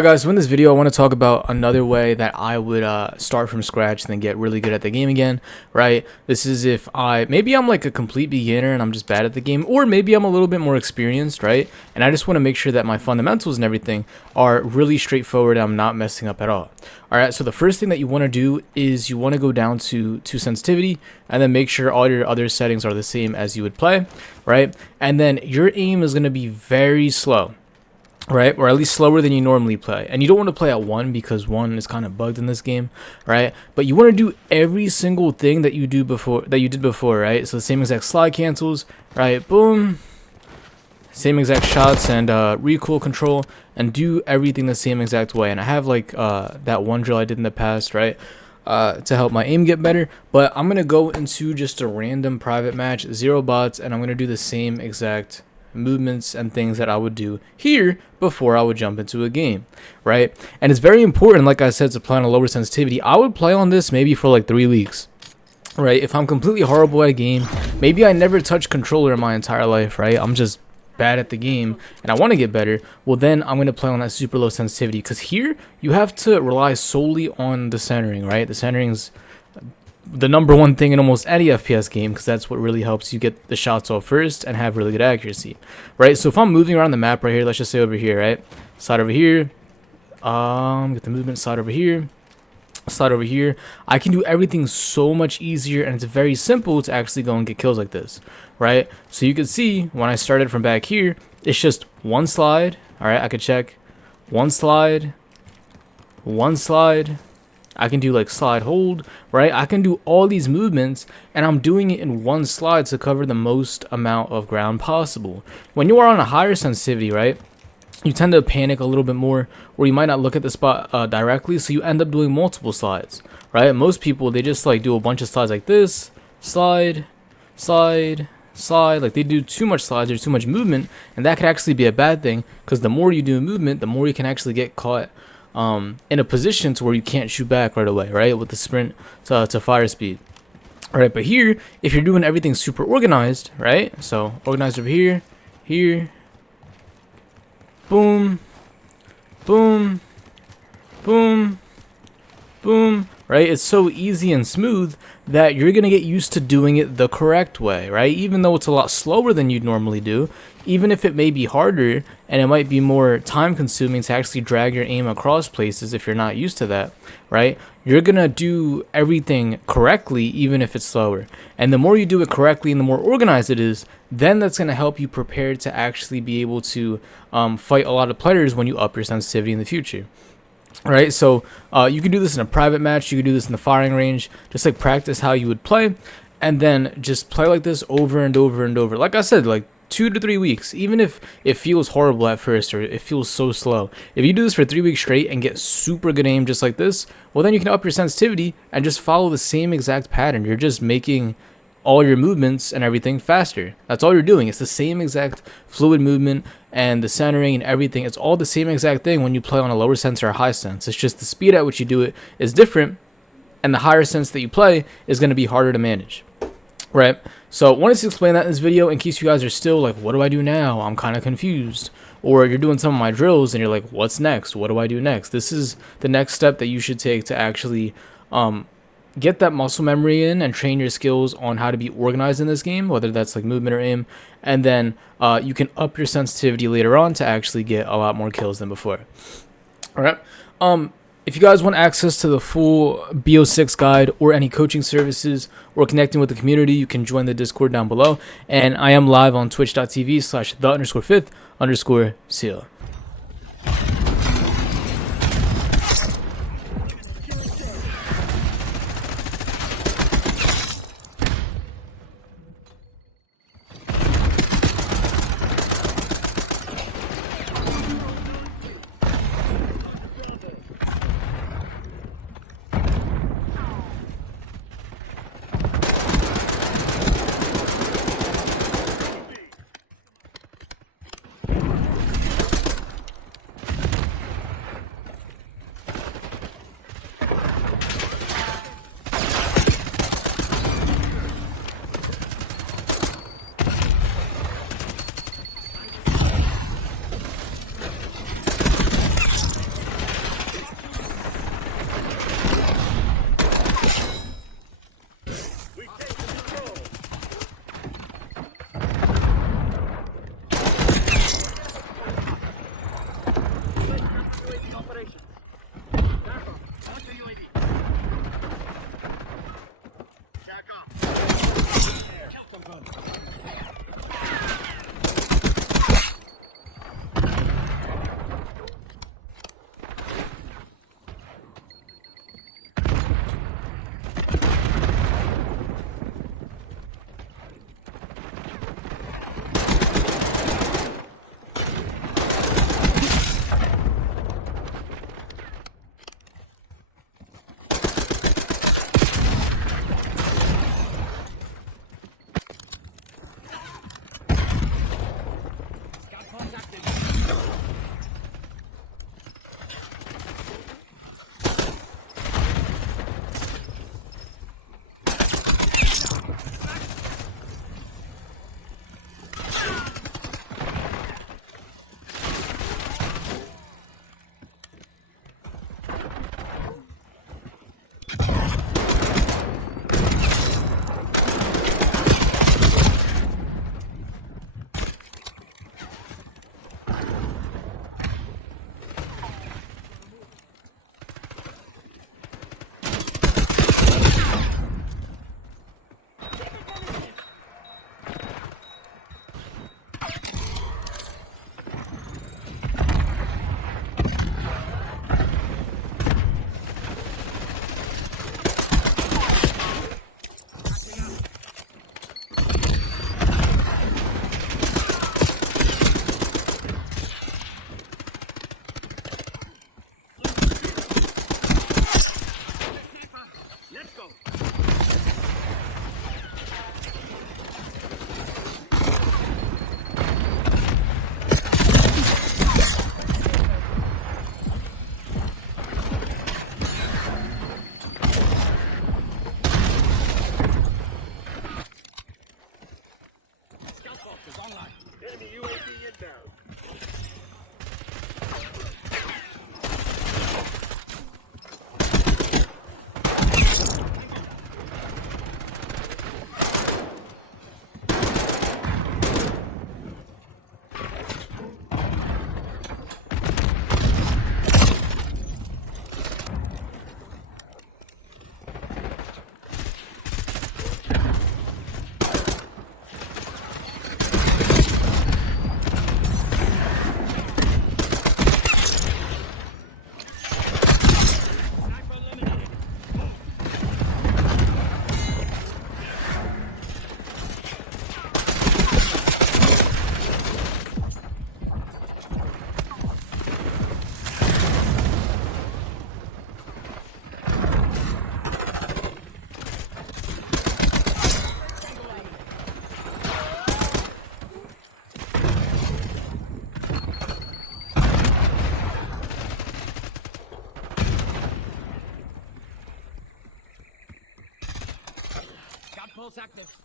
Alright guys, so in this video I want to talk about another way that I would start from scratch and then get really good at the game again, right? This is if maybe I'm like a complete beginner and I'm just bad at the game, or maybe I'm a little bit more experienced, right? And I just want to make sure that my fundamentals and everything are really straightforward and I'm not messing up at all. Alright, so the first thing that you want to do is you want to go down to sensitivity and then make sure all your other settings are the same as you would play, right? And then your aim is going to be very slow. Right, or at least slower than you normally play, and you don't want to play at 1 because 1 is kind of bugged in this game, right? But you want to do every single thing that you did before, right? So the same exact slide cancels, right? Boom, same exact shots and recoil control, and do everything the same exact way. And I have like that one drill I did in the past, right? To help my aim get better, but I'm gonna go into just a random private match, 0 bots, and I'm gonna do the same exact movements and things that I would do here before I would jump into a game, right? And it's very important, like I said, to play on a lower sensitivity. I would play on this maybe for like 3 weeks, right? If I'm completely horrible at a game, maybe I never touched controller in my entire life, right? I'm just bad at the game and I want to get better. Well, then I'm going to play on that super low sensitivity, because here you have to rely solely on the centering, right? The centering's the number one thing in almost any FPS game, because that's what really helps you get the shots off first and have really good accuracy, right? So if I'm moving around the map right here, let's just say over here, right? Slide over here, get the movement, slide over here, slide over here. I can do everything so much easier, and it's very simple to actually go and get kills like this, right? So you can see when I started from back here, it's just one slide. All right, I could check one slide, one slide. I can do like slide hold, right? I can do all these movements, and I'm doing it in one slide to cover the most amount of ground possible. When you are on a higher sensitivity, right, you tend to panic a little bit more, or you might not look at the spot directly, so you end up doing multiple slides, right? Most people, they just like do a bunch of slides like this, slide, slide, slide. Like they do too much slides, there's too much movement, and that could actually be a bad thing, because the more you do movement, the more you can actually get caught in a position to where you can't shoot back right away, right, with the sprint to fire speed. All right, but here, if you're doing everything super organized, right, so organized over here, here, boom, boom, boom, boom, right? It's so easy and smooth that you're gonna get used to doing it the correct way, right? Even though it's a lot slower than you'd normally do, even if it may be harder and it might be more time consuming to actually drag your aim across places if you're not used to that, right? You're gonna do everything correctly even if it's slower. And the more you do it correctly and the more organized it is, then that's gonna help you prepare to actually be able to fight a lot of players when you up your sensitivity in the future. All right, so you can do this in a private match, you can do this in the firing range, just like practice how you would play, and then just play like this over and over and over. Like I said, like 2 to 3 weeks, even if it feels horrible at first or it feels so slow. If you do this for 3 weeks straight and get super good aim just like this, well, then you can up your sensitivity and just follow the same exact pattern. You're just making all your movements and everything faster. That's all you're doing. It's the same exact fluid movement and the centering and everything. It's all the same exact thing when you play on a lower sense or a high sense. It's just the speed at which you do it is different, and the higher sense that you play is going to be harder to manage, right? So I wanted to explain that in this video in case you guys are still like, what do I do now? I'm kind of confused. Or you're doing some of my drills and you're like, what's next? What do I do next? This is the next step that you should take to actually get that muscle memory in and train your skills on how to be organized in this game, whether that's like movement or aim, and then you can up your sensitivity later on to actually get a lot more kills than before. All right. If you guys want access to the full BO6 guide or any coaching services or connecting with the community, you can join the Discord down below. And I am live on twitch.tv/the_5th_seal. active.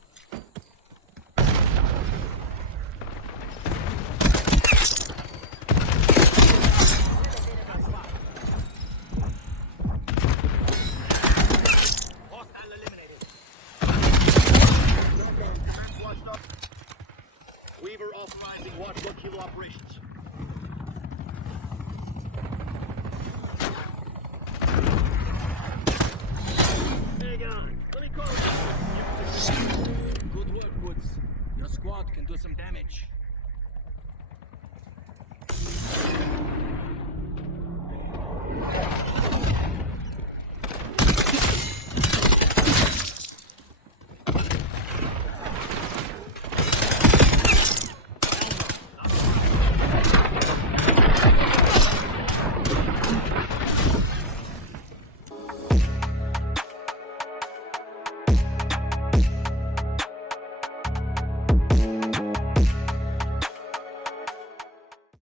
Hostile eliminated. Map washed up. Weaver authorizing Watch 1 Kilo operations. Hang on. Let me call you. Good work, Woods. Your squad can do some damage.